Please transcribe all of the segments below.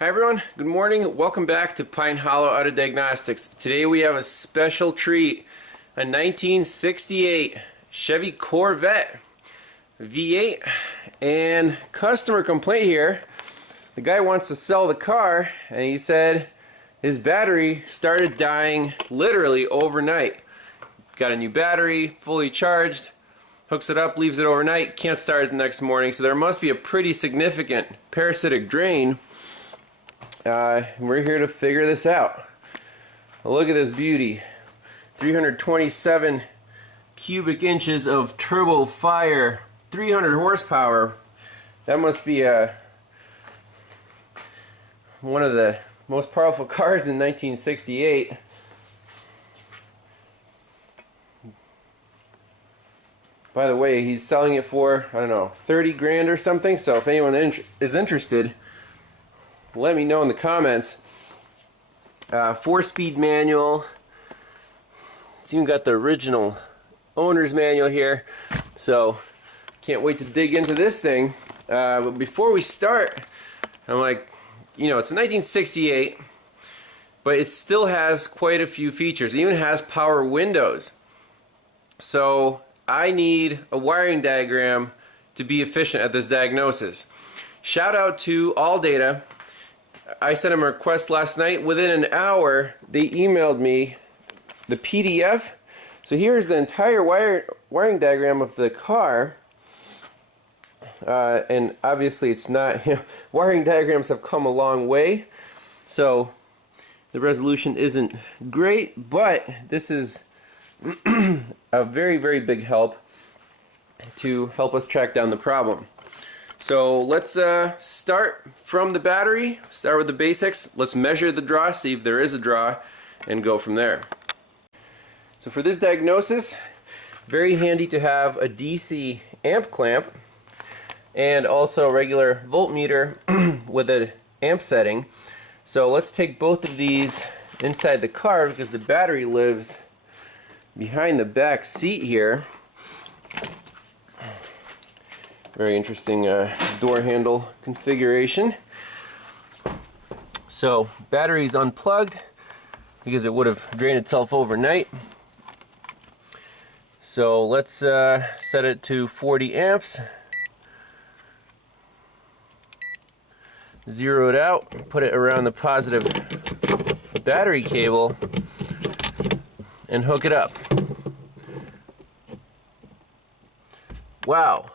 Hi everyone, good morning. Welcome back to Pine Hollow Auto Diagnostics. Today we have a special treat, a 1968 Chevy Corvette V8, and customer complaint here. The guy wants to sell the car and he said his battery started dying literally overnight. Got a new battery, fully charged, hooks it up, leaves it overnight, can't start it the next morning, so there must be a pretty significant parasitic drain. We're here to figure this out. Look at this beauty. 327 cubic inches of turbo fire, 300 horsepower. That must be one of the most powerful cars in 1968. By the way, he's selling it for, I don't know, 30 grand or something. So if anyone is interested, let me know in the comments. 4-speed manual. It's even got the original owner's manual here. So can't wait to dig into this thing. But before we start, I'm like, you know, it's a 1968, but it still has quite a few features. It even has power windows. So I need a wiring diagram to be efficient at this diagnosis. Shout out to ALLDATA. I sent them a request last night. Within an hour, they emailed me the PDF. So here's the entire wiring diagram of the car. And obviously it's not, you know, wiring diagrams have come a long way. So the resolution isn't great, but this is a very, very big help to help us track down the problem. So let's start from the battery, start with the basics. Let's measure the draw, see if there is a draw, and go from there. So for this diagnosis, very handy to have a DC amp clamp and also a regular voltmeter with an amp setting. So let's take both of these inside the car because the battery lives behind the back seat here. Very interesting door handle configuration. So battery's unplugged because it would have drained itself overnight. So let's set it to 40 amps. Zero it out, put it around the positive battery cable and hook it up. Wow.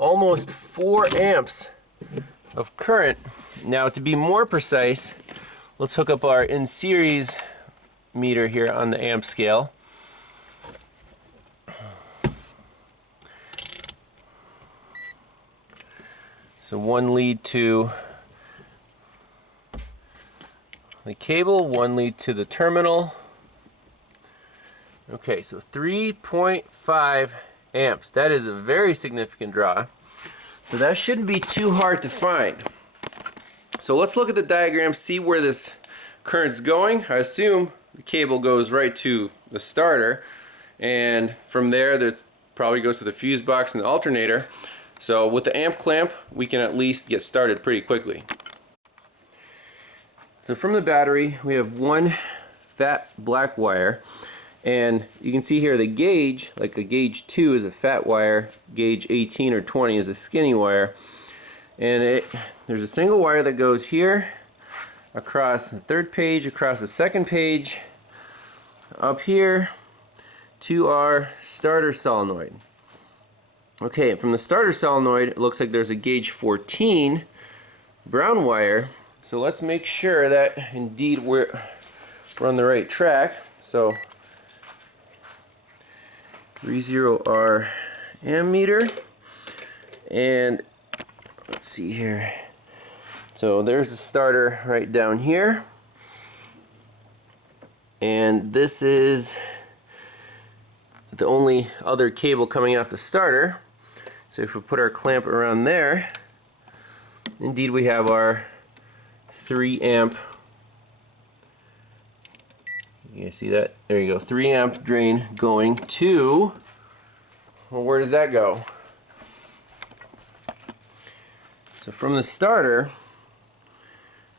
Almost 4 amps of current. Now to be more precise, let's hook up our in-series meter here on the amp scale. So one lead to the cable, one lead to the terminal. Okay, so 3.5 amps. That is a very significant draw. So that shouldn't be too hard to find. So let's look at the diagram, see where this current's going. I assume the cable goes right to the starter, and from there that probably goes to the fuse box and the alternator. So with the amp clamp, we can at least get started pretty quickly. So from the battery, we have one fat black wire. And you can see here the gauge, like a gauge 2 is a fat wire, gauge 18 or 20 is a skinny wire. And there's a single wire that goes here, across the third page, across the second page, up here to our starter solenoid. Okay, from the starter solenoid, it looks like there's a gauge 14 brown wire. So let's make sure that indeed we're on the right track. So 30R ammeter, and let's see here. So there's the starter right down here, and this is the only other cable coming off the starter. So if we put our clamp around there, indeed we have our 3 amp. You see that? There you go. 3 amp drain going to, well, where does that go? So from the starter,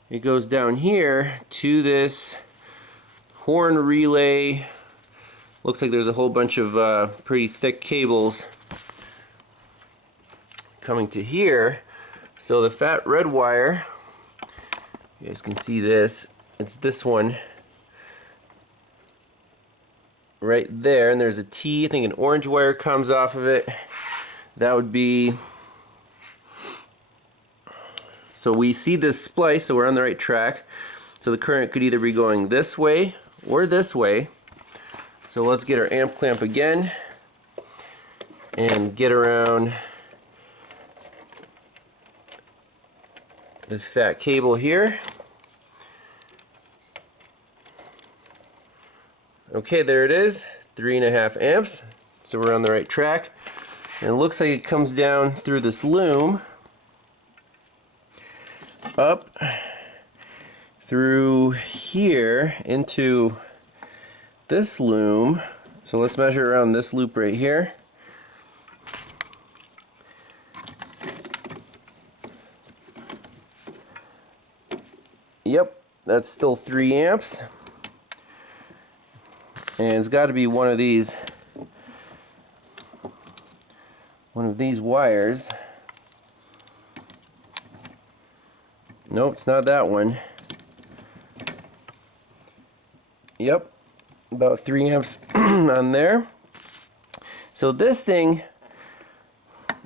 it goes down here to this horn relay. Looks like there's a whole bunch of pretty thick cables coming to here. So the fat red wire, you guys can see this, it's this one right there, and there's a T. I think an orange wire comes off of it. That would be, so we see this splice, so we're on the right track. So the current could either be going this way or this way. So let's get our amp clamp again and get around this fat cable here. Okay, there it is, 3.5 amps. So we're on the right track. And it looks like it comes down through this loom, up through here into this loom. So let's measure around this loop right here. Yep, that's still 3 amps. And it's got to be one of these wires. Nope, it's not that one. Yep, about 3 amps on there. So this thing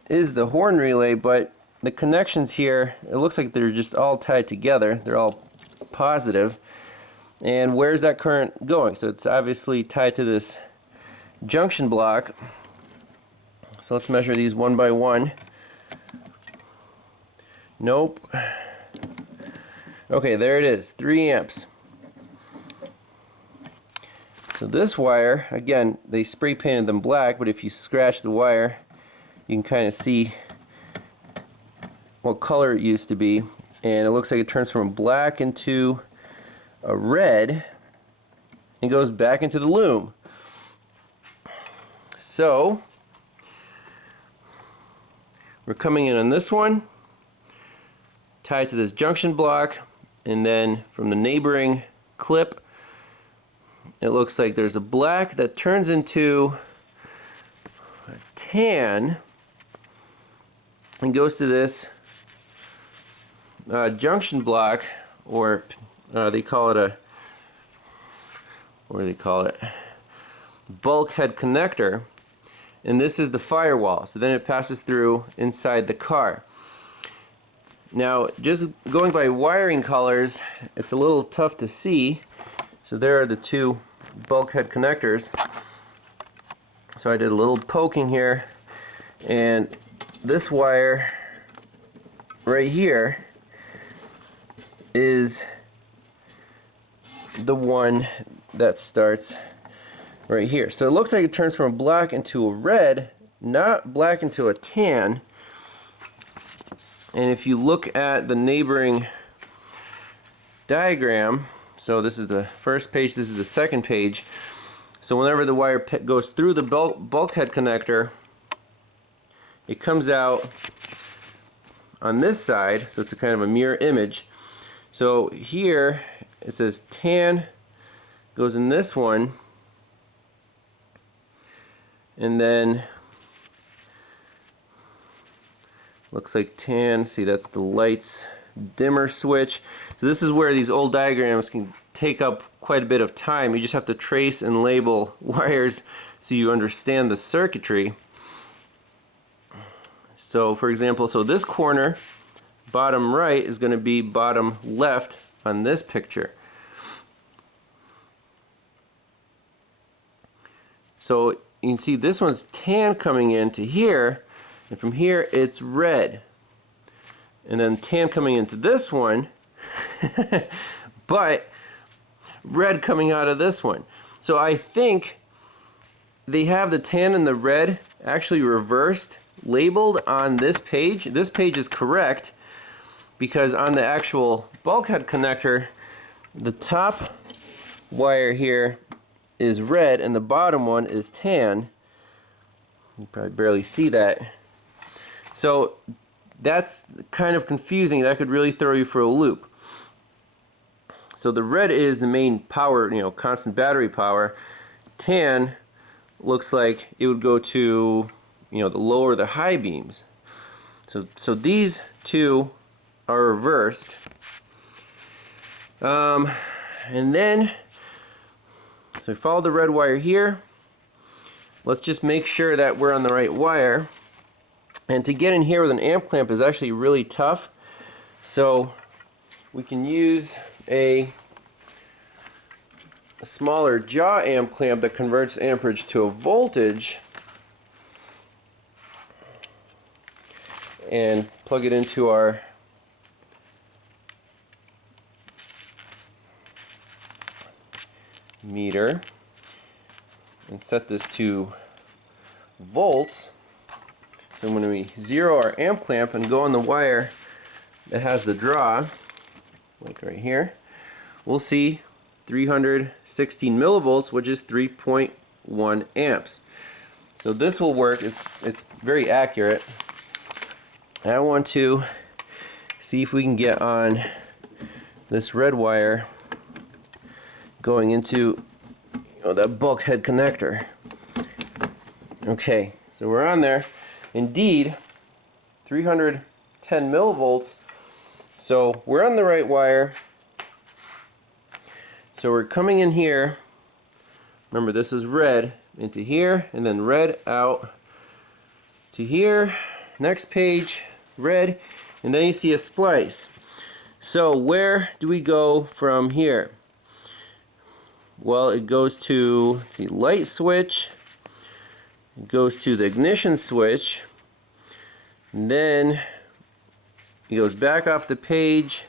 is the horn relay, but the connections here, it looks like they're just all tied together. They're all positive. And where's that current going? So it's obviously tied to this junction block. So let's measure these one by one. Nope. Okay, there it is, 3 amps. So this wire, again, they spray painted them black, but if you scratch the wire, you can kind of see what color it used to be. And it looks like it turns from black into a red and goes back into the loom. So we're coming in on this one, tied to this junction block, and then from the neighboring clip, it looks like there's a black that turns into a tan and goes to this junction block, or they call it a, what do they call it? Bulkhead connector. And this is the firewall. So then it passes through inside the car. Now, just going by wiring colors, it's a little tough to see. So there are the two bulkhead connectors. So I did a little poking here, and this wire right here is the one that starts right here. So it looks like it turns from black into a red, not black into a tan. And if you look at the neighboring diagram, so this is the first page, this is the second page. So whenever the wire goes through the bulkhead connector, it comes out on this side, so it's a kind of a mirror image. So here it says tan goes in this one, and then looks like tan, see that's the lights dimmer switch. So this is where these old diagrams can take up quite a bit of time. You just have to trace and label wires so you understand the circuitry. So for example, so this corner, bottom right, is going to be bottom left on this picture. So you can see this one's tan coming into here, and from here it's red. And then tan coming into this one, but red coming out of this one. So I think they have the tan and the red actually reversed, labeled on this page. This page is correct because on the actual bulkhead connector, the top wire here is red and the bottom one is tan. You probably barely see that. So that's kind of confusing. That could really throw you for a loop. So the red is the main power, constant battery power. Tan looks like it would go to, the low or the high beams. So these two are reversed. And then, so we follow the red wire here. Let's just make sure that we're on the right wire. And to get in here with an amp clamp is actually really tough. So we can use a smaller jaw amp clamp that converts amperage to a voltage and plug it into our meter and set this to volts. So when we zero our amp clamp and go on the wire that has the draw, like right here, we'll see 316 millivolts, which is 3.1 amps. So this will work. It's very accurate. I want to see if we can get on this red wire going into that bulkhead connector. Okay, so we're on there. Indeed, 310 millivolts. So we're on the right wire. So we're coming in here. Remember, this is red into here, and then red out to here. Next page, red, and then you see a splice. So where do we go from here? Well, it goes to, let's see, light switch. It goes to the ignition switch. And then it goes back off the page,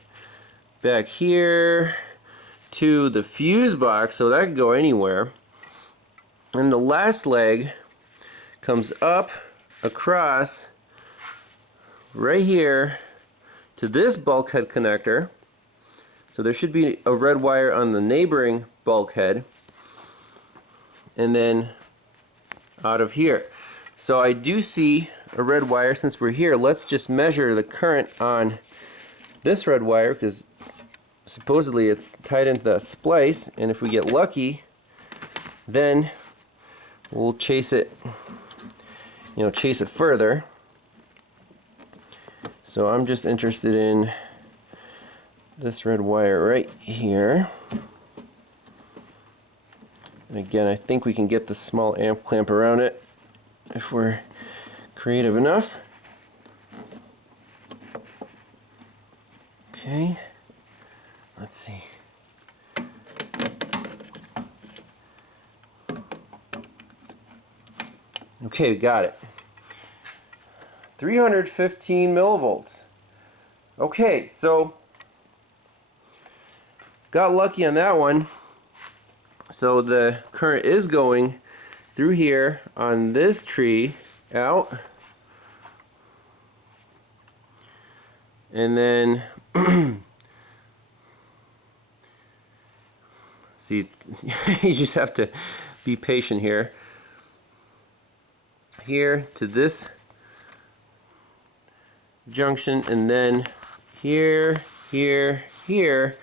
back here to the fuse box, so that could go anywhere. And the last leg comes up across right here to this bulkhead connector. So there should be a red wire on the neighboring bulkhead, and then out of here. So I do see a red wire. Since we're here, let's just measure the current on this red wire, because supposedly it's tied into that splice, and if we get lucky, then we'll chase it further. So I'm just interested in this red wire right here. And again, I think we can get the small amp clamp around it if we're creative enough. Okay, let's see. Okay, we got it. 315 millivolts. Okay, so got lucky on that one. So the current is going through here on this tree out, and then see, you just have to be patient here. Here to this junction, and then here, here, here.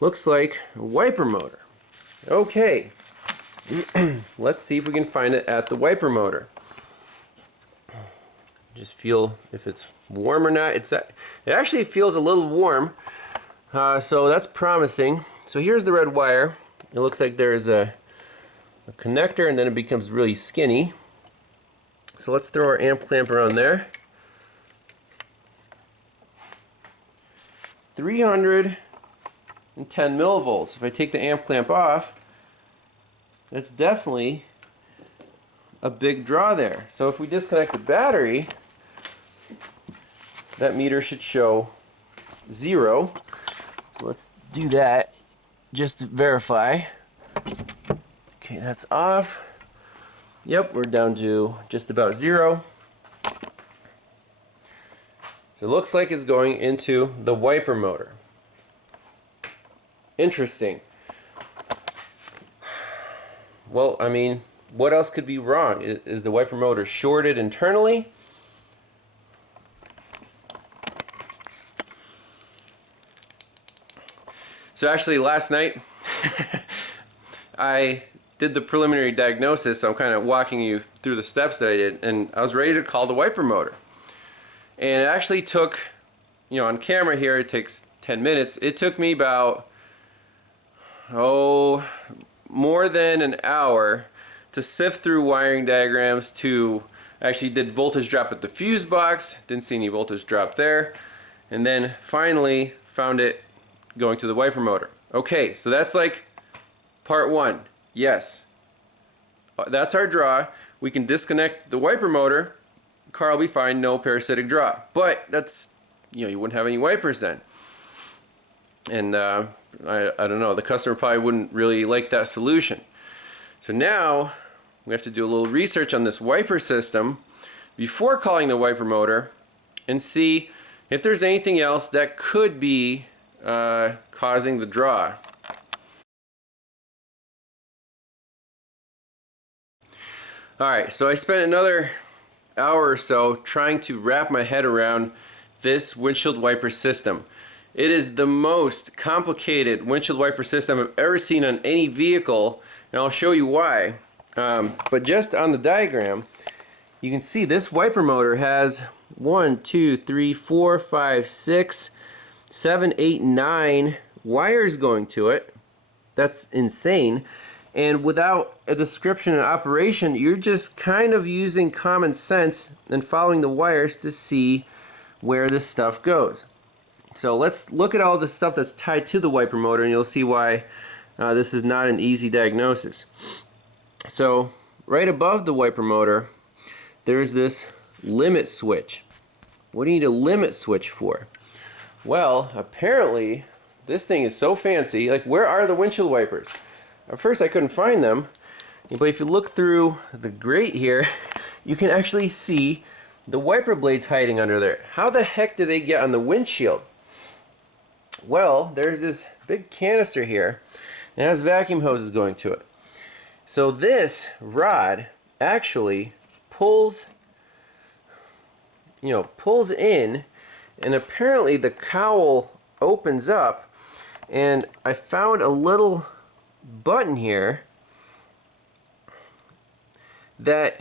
Looks like a wiper motor. Okay, let's see if we can find it at the wiper motor. Just feel if it's warm or not. It actually feels a little warm, so that's promising. So here's the red wire. It looks like there's a connector, and then it becomes really skinny. So let's throw our amp clamp around there. 310 millivolts. If I take the amp clamp off, that's definitely a big draw there. So if we disconnect the battery, that meter should show 0. So let's do that just to verify. Okay, that's off. Yep, we're down to just about 0. So it looks like it's going into the wiper motor. Interesting. Well, I mean, what else could be wrong? Is the wiper motor shorted internally? So actually last night I did the preliminary diagnosis, so I'm kind of walking you through the steps that I did, and I was ready to call the wiper motor. And it actually took, you know, on camera here it takes 10 minutes. It took me about, more than an hour to sift through wiring diagrams to actually did voltage drop at the fuse box, didn't see any voltage drop there, and then finally found it going to the wiper motor. Okay, so that's like part one. Yes, that's our draw. We can disconnect the wiper motor, car will be fine, no parasitic draw. But that's, you know, you wouldn't have any wipers then. And I don't know, the customer probably wouldn't really like that solution. So now we have to do a little research on this wiper system before calling the wiper motor and see if there's anything else that could be causing the draw. Alright, so I spent another hour or so trying to wrap my head around this windshield wiper system. It is the most complicated windshield wiper system I've ever seen on any vehicle, and I'll show you why. But just on the diagram, you can see this wiper motor has 1, 2, 3, 4, 5, 6, 7, 8, 9 wires going to it. That's insane. And without a description and operation, you're just kind of using common sense and following the wires to see where this stuff goes. So let's look at all the stuff that's tied to the wiper motor, and you'll see why this is not an easy diagnosis. So right above the wiper motor, there's this limit switch. What do you need a limit switch for? Well, apparently this thing is so fancy. Like, where are the windshield wipers? At first I couldn't find them, but if you look through the grate here, you can actually see the wiper blades hiding under there. How the heck do they get on the windshield? Well, there's this big canister here, and it has vacuum hoses going to it. So this rod actually pulls in, and apparently the cowl opens up, and I found a little button here that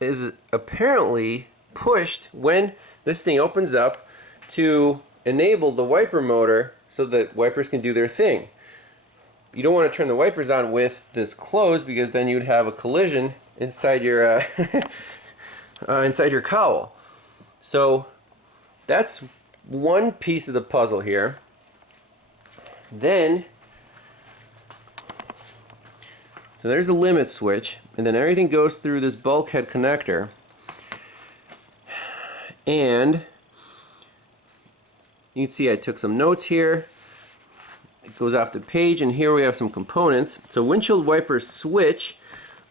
is apparently pushed when this thing opens up to enable the wiper motor so that wipers can do their thing. You don't want to turn the wipers on with this closed, because then you'd have a collision inside your inside your cowl. So that's one piece of the puzzle here. Then so there's the limit switch, and then everything goes through this bulkhead connector, and you can see I took some notes here. It goes off the page, and here we have some components. So windshield wiper switch,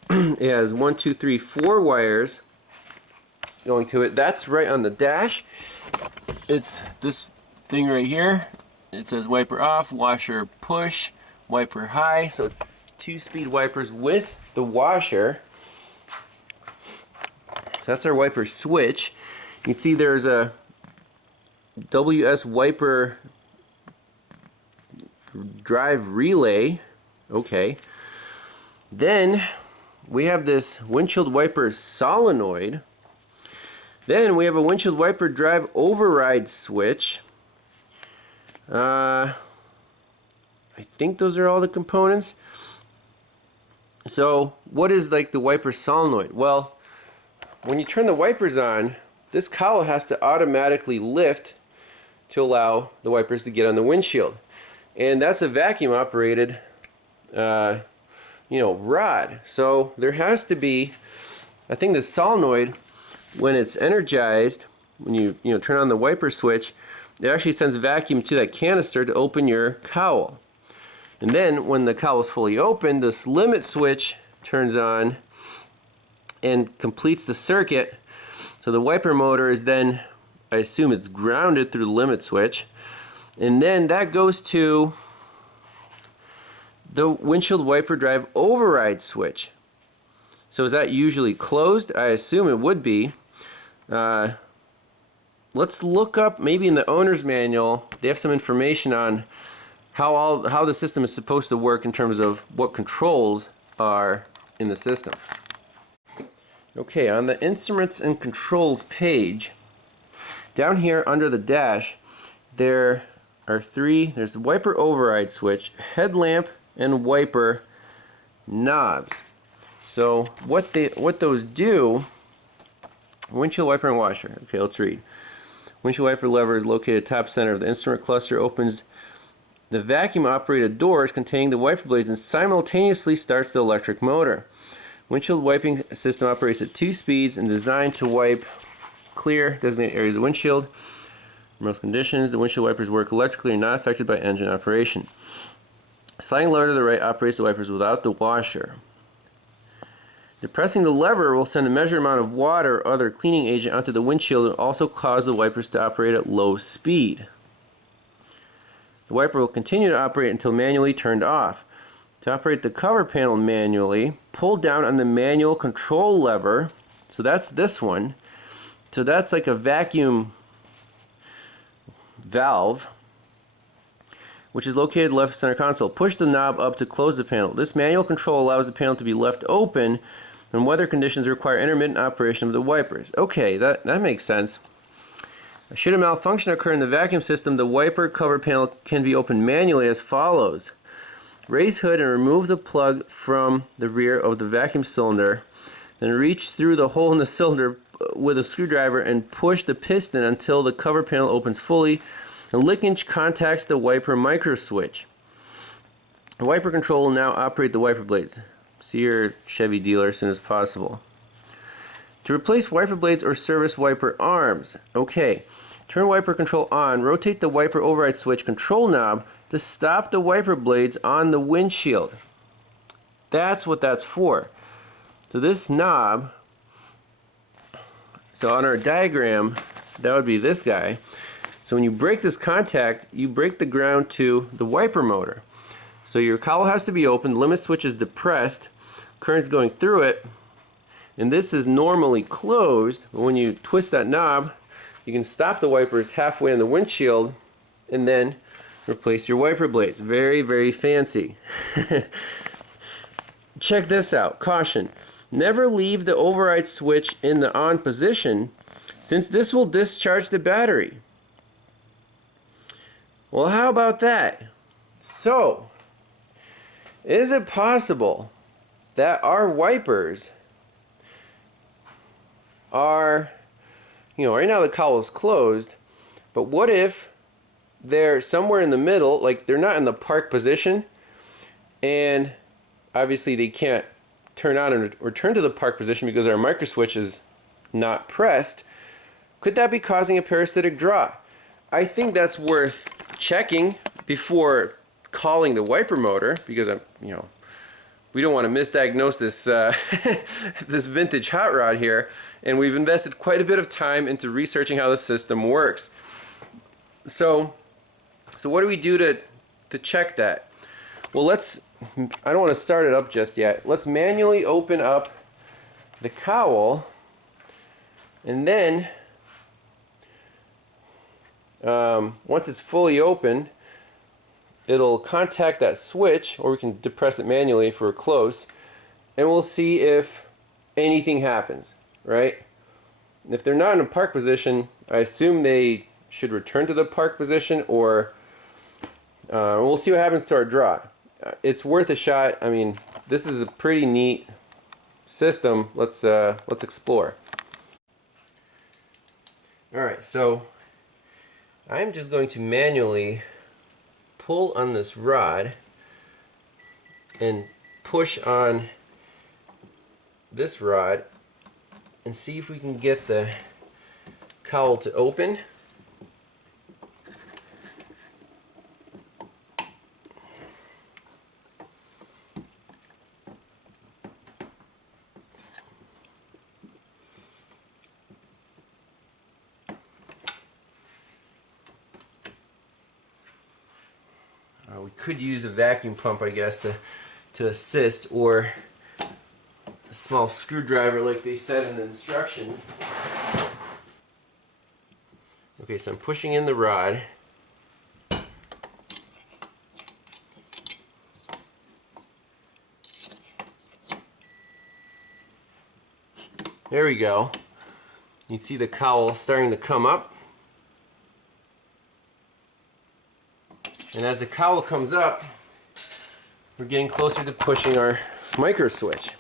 it has 1, 2, 3, 4 wires going to it. That's right on the dash. It's this thing right here. It says wiper off, washer push, wiper high. So 2-speed wipers with the washer. So that's our wiper switch. You can see there's a WS wiper drive relay. Okay. Then we have this windshield wiper solenoid. Then we have a windshield wiper drive override switch. I think those are all the components. So what is like the wiper solenoid? Well, when you turn the wipers on, this cowl has to automatically lift to allow the wipers to get on the windshield. And that's a vacuum operated rod. So there has to be, I think the solenoid, when it's energized, when you turn on the wiper switch, it actually sends vacuum to that canister to open your cowl. And then when the cowl is fully open, this limit switch turns on and completes the circuit. So the wiper motor is then, I assume it's grounded through the limit switch, and then that goes to the windshield wiper drive override switch. So is that usually closed? I assume it would be. Let's look up, maybe in the owner's manual, they have some information on how the system is supposed to work in terms of what controls are in the system. Okay, on the instruments and controls page, down here under the dash, there are there's a wiper override switch, headlamp, and wiper knobs. So what those do, windshield wiper and washer. Okay, let's read. Windshield wiper lever is located top center of the instrument cluster, opens the vacuum operated doors containing the wiper blades and simultaneously starts the electric motor. Windshield wiping system operates at 2 speeds and designed to wipe clear designated areas of the windshield. In most conditions, the windshield wipers work electrically and are not affected by engine operation. Sliding lever to the right operates the wipers without the washer. Depressing the lever will send a measured amount of water or other cleaning agent onto the windshield and also cause the wipers to operate at low speed. The wiper will continue to operate until manually turned off. To operate the cover panel manually, pull down on the manual control lever. So that's this one. So that's like a vacuum valve, which is located left center console. Push the knob up to close the panel. This manual control allows the panel to be left open when weather conditions require intermittent operation of the wipers. Okay, that makes sense. Should a malfunction occur in the vacuum system, the wiper cover panel can be opened manually as follows. Raise hood and remove the plug from the rear of the vacuum cylinder. Then reach through the hole in the cylinder with a screwdriver and push the piston until the cover panel opens fully. The linkage contacts the wiper micro switch. The wiper control will now operate the wiper blades. See your Chevy dealer as soon as possible. To replace wiper blades or service wiper arms. Okay, turn wiper control on. Rotate the wiper override switch control knob to stop the wiper blades on the windshield. That's what that's for. So this knob, so on our diagram, that would be this guy. So when you break this contact, you break the ground to the wiper motor. So your cowl has to be open, the limit switch is depressed, current's going through it, and this is normally closed. But when you twist that knob, you can stop the wipers halfway in the windshield and then replace your wiper blades. Very, very fancy. Check this out. Caution. Never leave the override switch in the on position, since this will discharge the battery. Well, how about that? So, is it possible that our wipers are, right now the cowl is closed, but what if they're somewhere in the middle, like they're not in the park position, and obviously they can't turn on and return to the park position because our micro switch is not pressed? Could that be causing a parasitic draw? I think that's worth checking before calling the wiper motor, because we don't want to misdiagnose this this vintage hot rod here, and we've invested quite a bit of time into researching how the system works. So what do we do to check that? Well, I don't want to start it up just yet. Let's manually open up the cowl, and then once it's fully open, it'll contact that switch, or we can depress it manually if we're close, and we'll see if anything happens, right? If they're not in a park position, I assume they should return to the park position, or we'll see what happens to our draw. It's worth a shot. I mean, this is a pretty neat system. Let's explore. Alright, so I'm just going to manually pull on this rod and push on this rod and see if we can get the cowl to open. We could use a vacuum pump, I guess, to assist, or a small screwdriver like they said in the instructions. Okay, so I'm pushing in the rod. There we go. You can see the cowl starting to come up. And as the cowl comes up, we're getting closer to pushing our micro switch.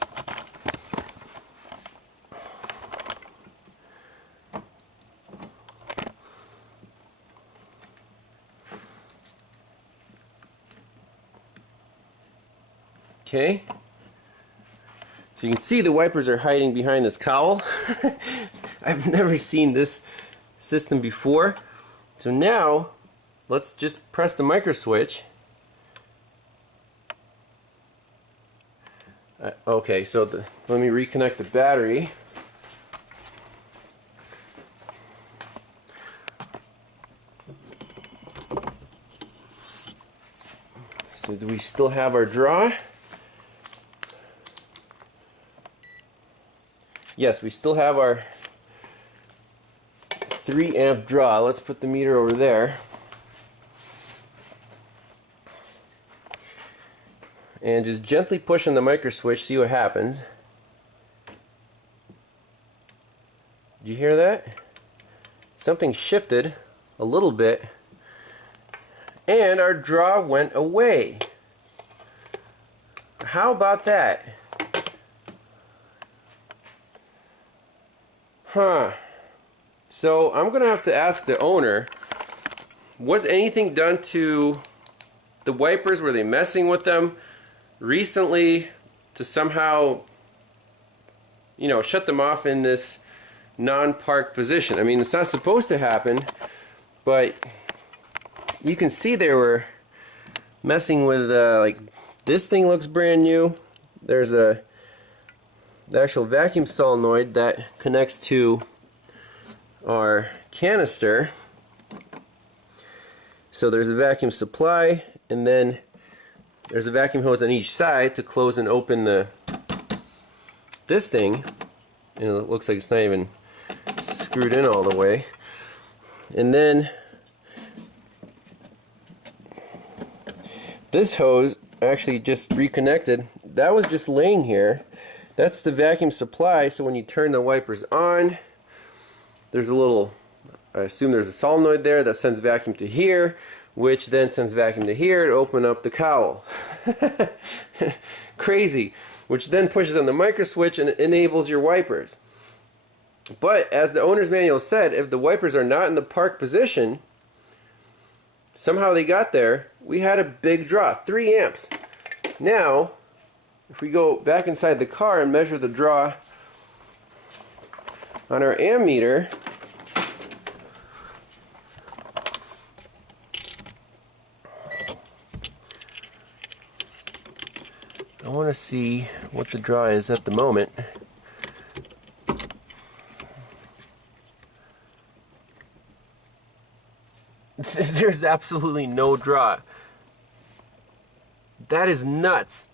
Okay, so you can see the wipers are hiding behind this cowl. I've never seen this system before. So now, let's just press the micro switch. Okay, so let me reconnect the battery. So do we still have our draw? Yes, we still have our 3 amp draw. Let's put the meter over there. And just gently push on the micro switch, see what happens. Did you hear that? Something shifted a little bit and our draw went away. How about that? Huh. So I'm gonna have to ask the owner, was anything done to the wipers? Were they messing with them recently to somehow, you know, shut them off in this non-park position? I mean, it's not supposed to happen, but you can see they were messing with like this thing looks brand new. There's the actual vacuum solenoid that connects to our canister. So there's a vacuum supply, and then there's a vacuum hose on each side to close and open this thing. And it looks like it's not even screwed in all the way. And then this hose actually just reconnected. That was just laying here. That's the vacuum supply, so when you turn the wipers on, there's a little, I assume there's a solenoid there that sends vacuum to here, which then sends vacuum to here to open up the cowl. Crazy. Which then pushes on the micro switch and enables your wipers. But as the owner's manual said, if the wipers are not in the park position, somehow they got there, we had a big draw, 3 amps. Now, if we go back inside the car and measure the draw on our ammeter, I want to see what the draw is at the moment. There's absolutely no draw. That is nuts.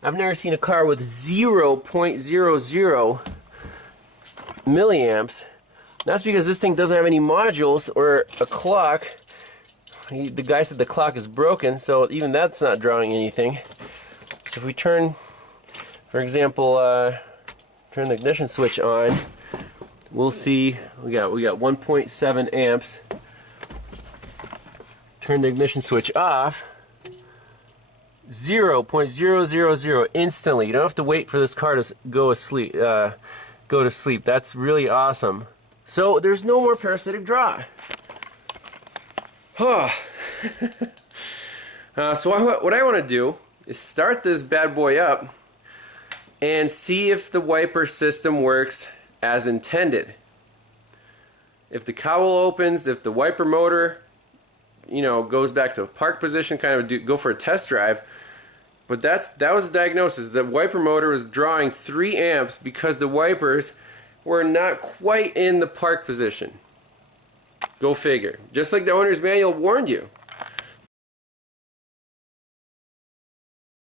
I've never seen a car with 0.00 milliamps. That's because this thing doesn't have any modules or a clock. The guy said the clock is broken, so even that's not drawing anything. So if we turn, for example, turn the ignition switch on, we'll see we got 1.7 amps. Turn the ignition switch off. 0.000 instantly. You don't have to wait for this car to go asleep. Go to sleep. That's really awesome. So there's no more parasitic draw. So what I want to do is start this bad boy up and see if the wiper system works as intended. If the cowl opens, if the wiper motor, you know, goes back to park position, kind of go for a test drive. But that was the diagnosis. The wiper motor was drawing 3 amps because the wipers were not quite in the park position. Go figure. Just like the owner's manual warned you.